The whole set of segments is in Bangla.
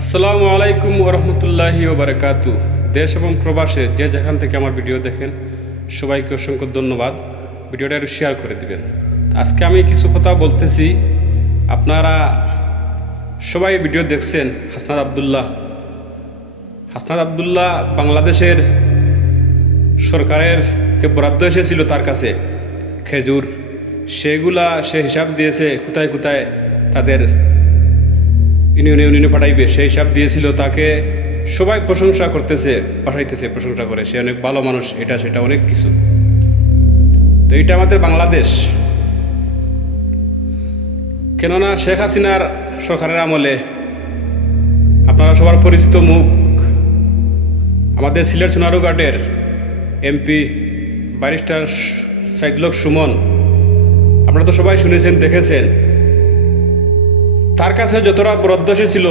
আসসালামু আলাইকুম ওরহমতুল্লাহি ওবারাকাতু। দেশ এবং প্রবাসে যে যেখান থেকে আমার ভিডিও দেখেন সবাইকে অসংখ্য ধন্যবাদ। ভিডিওটা একটু শেয়ার করে দিবেন। আজকে আমি কিছু কথা বলতেছি, আপনারা সবাই ভিডিও দেখছেন। হাসনাত আবদুল্লাহ বাংলাদেশের সরকারের যে বরাদ্দ এসেছিল তার কাছে খেজুর, সেগুলা সে হিসাব দিয়েছে কোথায় কোথায় তাদের ইউনিয়নে পাঠাইবে, সেই হিসাব দিয়েছিল। তাকে সবাই প্রশংসা করতেছে, পাঠাইতেছে প্রশংসা করে, সে অনেক ভালো মানুষ, এটা সেটা অনেক কিছু। তো এটা আমাদের বাংলাদেশ। কেননা শেখ হাসিনার সরকারের আমলে আপনারা সবার পরিচিত মুখ আমাদের সিলেট সোনারুঘাটের এমপি ব্যারিস্টার সাইদুল হক সুমন, আপনারা তো সবাই শুনেছেন, দেখেছেন। তার কাছে যতটা বরাদ্দ ছিল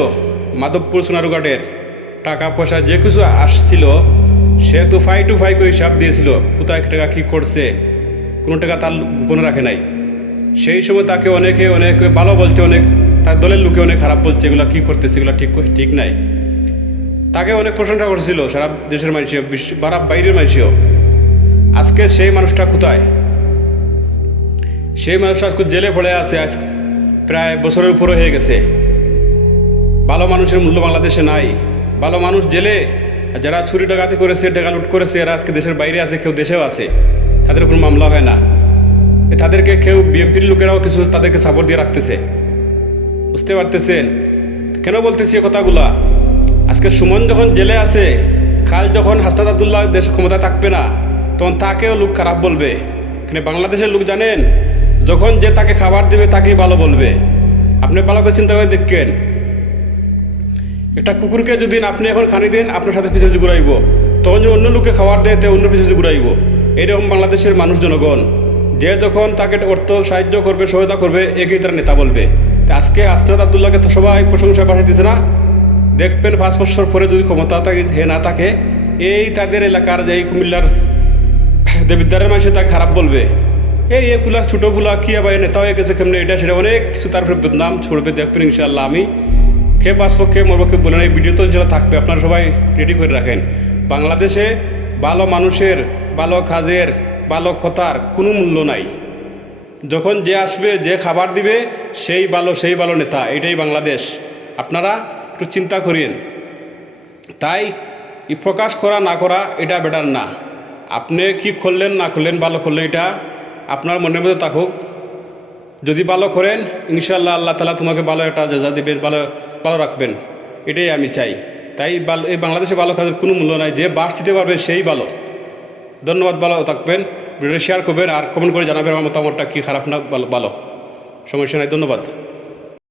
মাধবপুর সোনারুঘাটের টাকা পয়সা যে কিছু আসছিল, সে তো ফাই টু ফাই করে হিসাব দিয়েছিল, কোথায় টাকা কী করছে, কোনো টাকা তার গোপনে রাখে নাই। সেই সময় তাকে অনেকে অনেক ভালো বলছে, অনেক তার দলের লোকে অনেক খারাপ বলছে, এগুলো কী করতেছে, এগুলো ঠিক নাই। তাকে অনেক প্রশংসা করছিল সারা দেশের মানুষেও, বাইরের মানুষেও। আজকে সেই মানুষটা কোথায়? সেই মানুষটা আজকে জেলে পড়ে আছে, আজ প্রায় বছরের উপরে হয়ে গেছে। ভালো মানুষের মূল্য বাংলাদেশে নাই। ভালো মানুষ জেলে, যারা চুরি ডাকাতি করেছে, টাকা লুট করেছে, এরা আজকে দেশের বাইরে আছে, কেউ দেশেও আছে, তাদের কোনো মামলা হয় না। তাদেরকে কেউ বিএনপির লোকেরাও কিছু তাদেরকে সাপোর্ট দিয়ে রাখতেছে, বুঝতে পারতেছেন কেন বলতেছি এই কথাগুলা? আজকে সুমন যখন জেলে আছে, কাল যখন হাসনাত আবদুল্লাহ দেশ ক্ষমতা থাকবে না, তখন তাকেও লোক খারাপ বলবে। এখানে বাংলাদেশের লোক জানেন, যখন যে তাকে খাবার দেবে তাকেই ভালো বলবে। আপনি ভালো করে চিন্তা করে দেখেন, একটা কুকুরকে যদি আপনি এখন খানি দেন, আপনার সাথে পিছু ঘুরাইব, তখন যদি অন্য লোককে খাবার দেয় তো অন্য পিছু ঘুরাইব। এইরকম বাংলাদেশের মানুষ জনগণ, যে যখন তাকে অর্থ সাহায্য করবে, সহায়তা করবে, একেই তারা নেতা বলবে। আজকে হাসনাত আবদুল্লাহকে তো সবাই প্রশংসা পাঠিয়ে দিছে না? দেখবেন 5 বছর পরে যদি ক্ষমতা হে না থাকে, এই তাদের এলাকার যে এই কুমিল্লার দেবিদ্বারের মানুষে তাকে খারাপ বলবে। এই এগুলা ছোটোগুলা কী আবার নেতা হয়ে গেছে কেমনি, এটা সেটা অনেক কিছু তারপরে বদনাম ছড়বে। দেখবেন ইনশাআল্লাহ। আমি কে বাঁচবো কে মরবো কে বলে না, এই ভিডিও তো যেটা থাকবে, আপনারা সবাই রেডি করে রাখেন। বাংলাদেশে ভালো মানুষের, ভালো কাজের, ভালো কথার কোনো মূল্য নাই। যখন যে আসবে, যে খাবার দিবে, সেই ভালো নেতা। এটাই বাংলাদেশ। আপনারা একটু চিন্তা করেন। তাই প্রকাশ করা না করা এটা বেটার না। আপনি কি করলেন না করলেন, ভালো করলেন, এটা আপনার মনের মধ্যে থাকুক। যদি ভালো করেন, ইনশাআল্লাহ আল্লাহ তাআলা তোমাকে ভালো একটা জাযা দেবেন, ভালো রাখবেন। এটাই আমি চাই। তাই এই বাংলাদেশে ভালো কাজের কোনো মূল্য নাই। যে বাস দিতে পারবে সেই ভালো। ধন্যবাদ। ভালো থাকবেন। ভিডিও শেয়ার করবেন আর কমেন্ট করে জানাবেন আমার মতামতটা কি খারাপ না ভালো। সমস্যা নাই। ধন্যবাদ।